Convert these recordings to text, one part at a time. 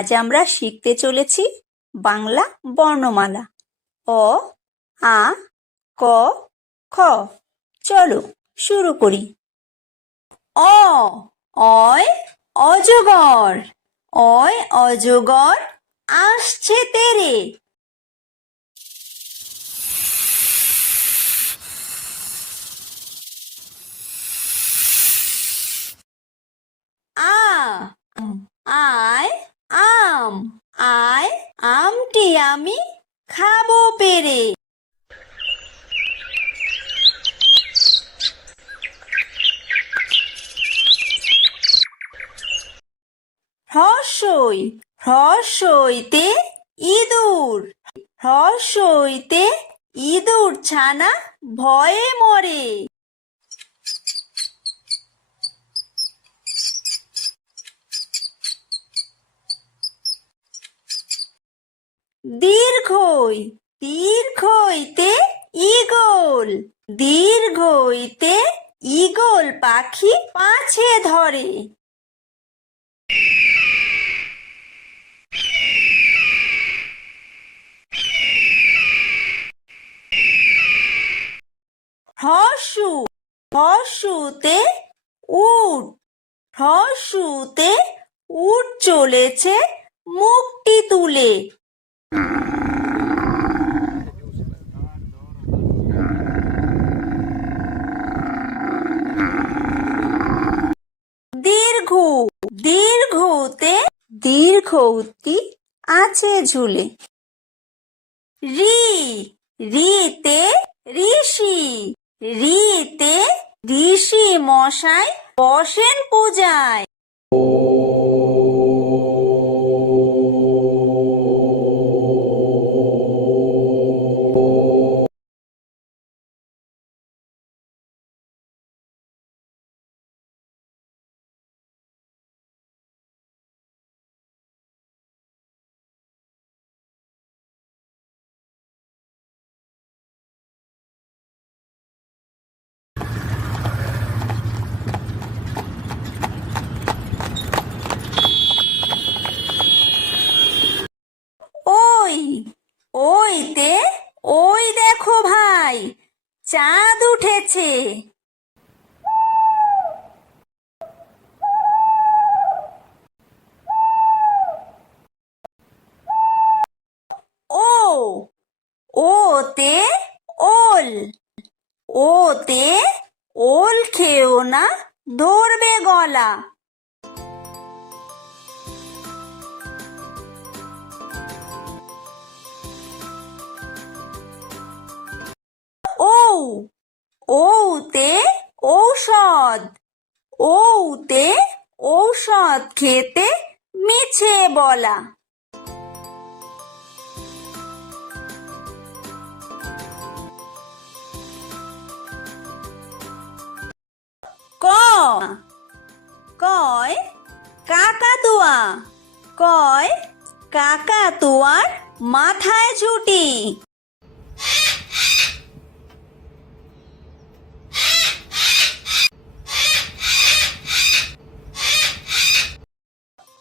আজ আমরা শিখতে চলেছি বাংলা বর্ণমালা অ, আ, ক, খ। চলো শুরু করি। অ, অয় অজগর, অয় অজগর আসছে তেরে। আ, আয় আম, আয় আমটি আমি খাবো পেরে। হ্রস্বই, হ্রস্বইতে ইঁদুর, হ্রস্বইতে ইঁদুর ছানা ভয়ে মরে। দীর্ঘই, দীর্ঘইতে ঈগল, দীর্ঘইতে ঈগল পাখি পাছে ধরে। হ্রস্ব, হ্রস্বতে উট, হ্রস্বতে উট চলেছে মুখটি তুলে। দীর্ঘ, দীর্ঘতে দীর্ঘউতি আছে ঝুলে। রি, রিতে ঋষি, রিতে ঋষি মশাই বসেন পূজায়। ওই, ওইতে ওই দেখো ভাই চাঁদ উঠেছে। ও, ওতে ওল, ওতে ওল খেও না ধরবে গলা। ও, ওতে ঔষধ, ওতে ঔষধ খেতে মিছে বলা। ক, কয় কাকাতুয়া, কয় কাকাতুয়ার মাথায় ঝুঁটি।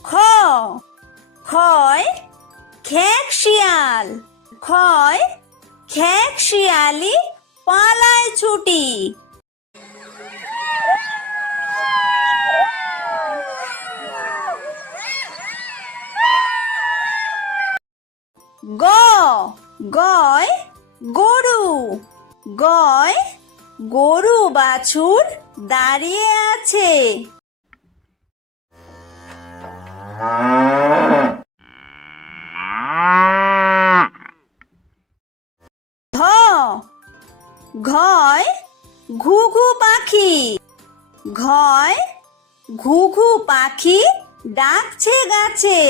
খ, খয় খেক শিয়াল, খয় খেক শিয়ালি পালায় ছুটি। গ, গয় গরু, গয় গরু বাছুর দাঁড়িয়ে আছে। ঘ, ঘয় ঘুঘু পাখি, ঘয় ঘুঘু পাখি ডাকছে গাছে।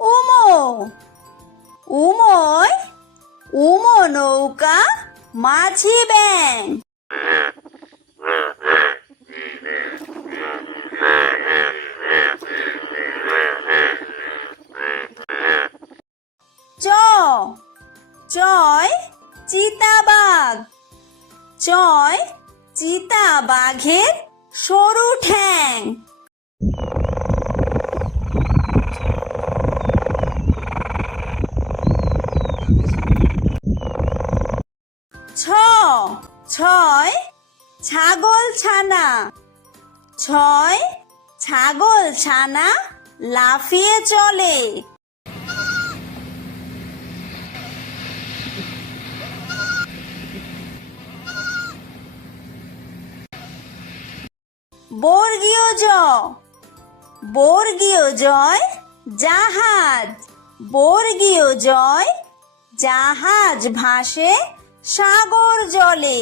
উমো, উময় উমো নৌকা মাঝি ব্যাং। চ, চয় চিতাবাঘ। চয় চিতাবাঘের সরু ঠ্যাং। ছয় ছাগল ছানা। ছয় ছাগল ছানা লাফিয়ে চলে। বর্গীয় জ। বর্গীয় জয় জাহাজ। বর্গীয় জয় জাহাজ ভাসে সাগর জলে।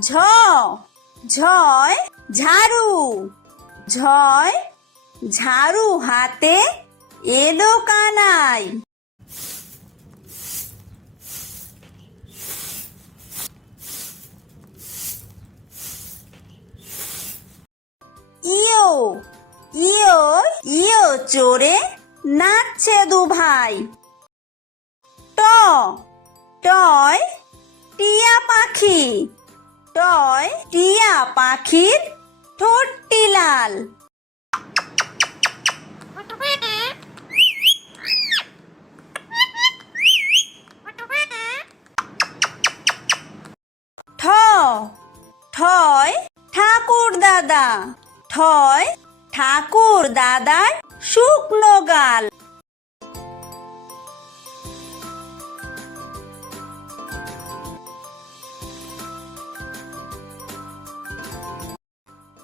ঝ। ঝয় ঝাড়ু। ঝয় ঝাড়ু হাতে এলো কানাই। ইয়ো। ইয়ো ইয়ো চড়ে নাচছে দুভাই। ট। টয় টিয়া পাখি। টয় টিয়া পাখির ঠোঁটটি লাল। ঠ। ঠয় ঠাকুর দাদা। ঠয় ঠাকুর দাদার শুকনো গাল।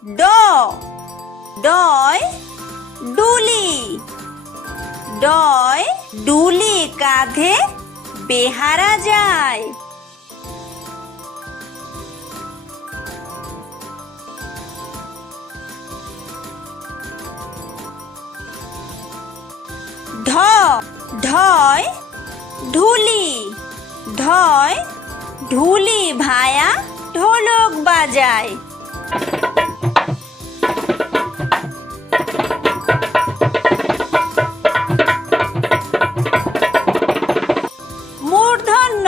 ড। ডয় ডুলি। ডয় ডুলি কাঁধে বেহারা যায়। ঢ। ঢয় ঢুলি। ঢয় ঢুলি ভায়া ঢোলক বাজায়। মূর্ধন্য।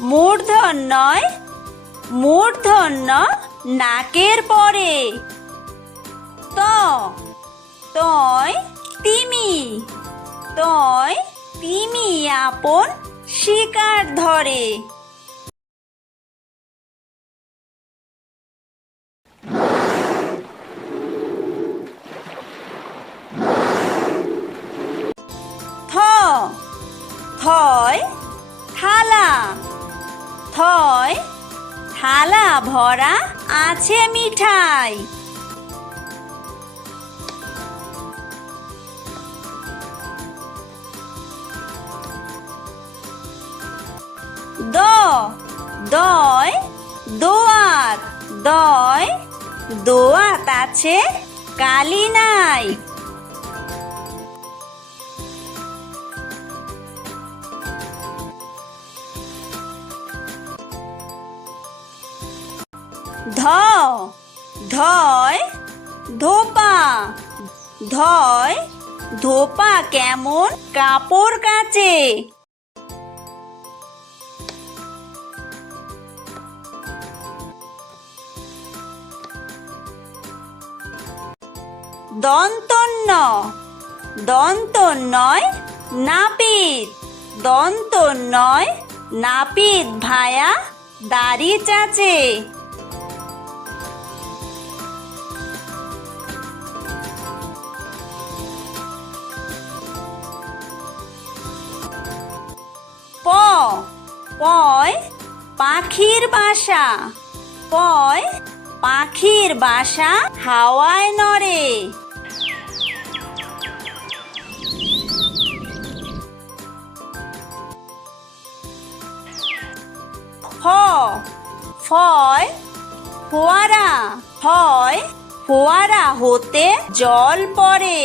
মূর্ধন্যয় মূর্ধন্য নাকের পরে। ত। তয় তিমি। তয় তিমি আপন শিকার ধরে। থ। থয় থালা। থয় থালা ভরা আছে মিঠাই। দ। দয় দোয়াত। দয় দোয়াত আছে কালি নাই। ধ। ধয় ধোপা। ধয় ধোপা কেমন কাপড় কাচে। দন্তন্য। দন্তন্যয় নাপিত। দন্তন্যয় নাপিত ভায়া দাড়ি চাচে। প। পয় পাখির বাসা। পয় পাখির বাসা হাওয়ায় নড়ে। ফ। ফয় ফোয়ারা। ফয় ফোয়ারা হতে জল পড়ে।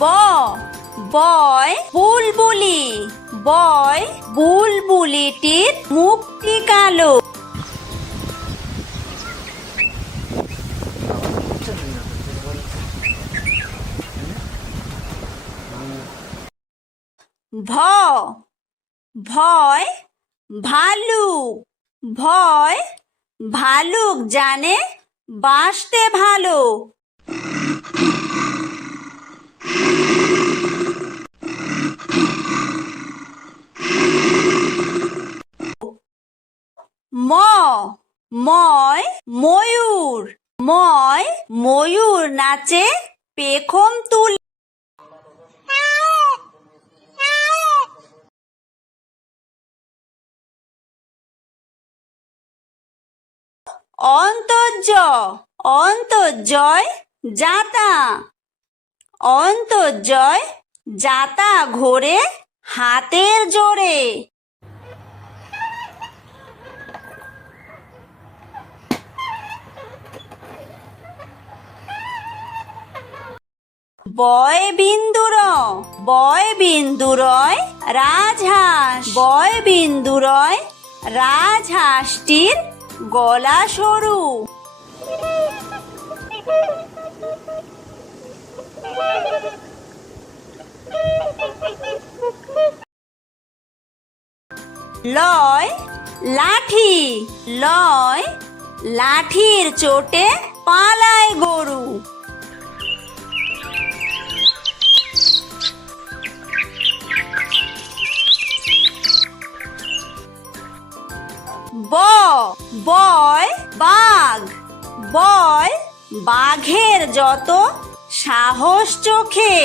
ব। বয় বুলবুলি, বয় বুলবুলিটির মুখটি কালো। ভ ভয় ভালুক, ভয় ভালুক জানে বাসতে ভালো। ম ময় ময়ূর, ময় ময়ূর নাচে পেখম তুলে। অন্তর্য অন্তর্জয় যাতা, অন্তর্জয় যাতা ঘোরে হাতের জোরে। বয় বিন্দুর, বয় বিন্দুরয় রাজহাঁস, বয় বিন্দুরয় রাজহাঁসটির গলা সরু। লয় লাঠি, লয় লাঠির চোটে পালায় গরু। ব বয় বাঘ, বয় বাঘের যত সাহস চোখে।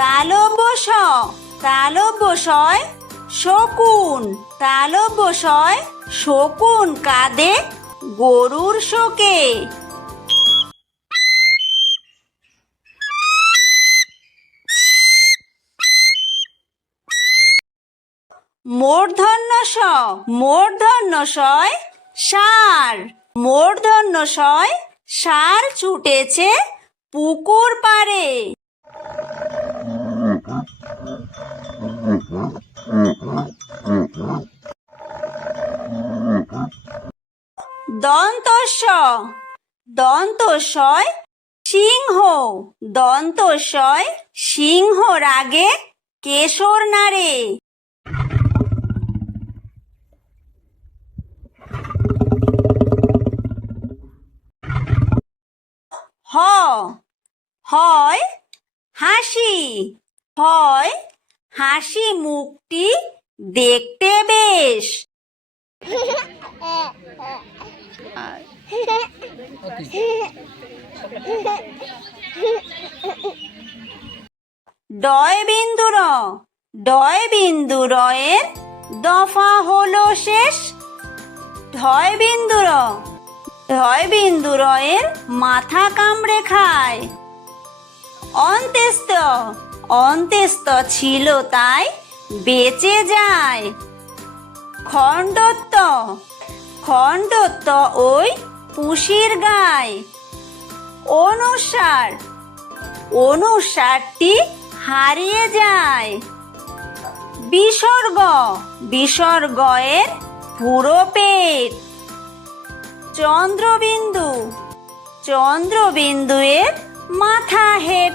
তালব্য তালব্যশয় শকুন, তালব্যশয় শকুন কাঁদে গরুর শোকে। মূর্ধন্য ষ মূর্ধন্য শয় ষাঁড়, মূর্ধন্য শয় ষাঁড় ছুটেছে পুকুর পাড়ে। দন্তস্ব দন্তস্বয় সিংহ, দন্তস্বয় সিংহ রাগে কেশর নাড়ে। হ হয় হাসি, হয় হাসি মুখটি দেখতে বেশ। ডয় বিন্দুর, ডয় বিন্দুরয়ের দফা হলো শেষ। ঢয় বিন্দুর, ঢয় বিন্দুরয়ের মাথা কামড়ে খায়। অন্ত্যেস্ত অন্ত্যেস্ত ছিল তাই বেঁচে যায়। খণ্ডত্ব খণ্ডত্ব ওই পুষির গায়। অনুসার অনুসারটি হারিয়ে যায়। বিসর্গ বিসর্গয়ের পুরো পেট। চন্দ্রবিন্দু চন্দ্রবিন্দুয়ের মাথা হেট।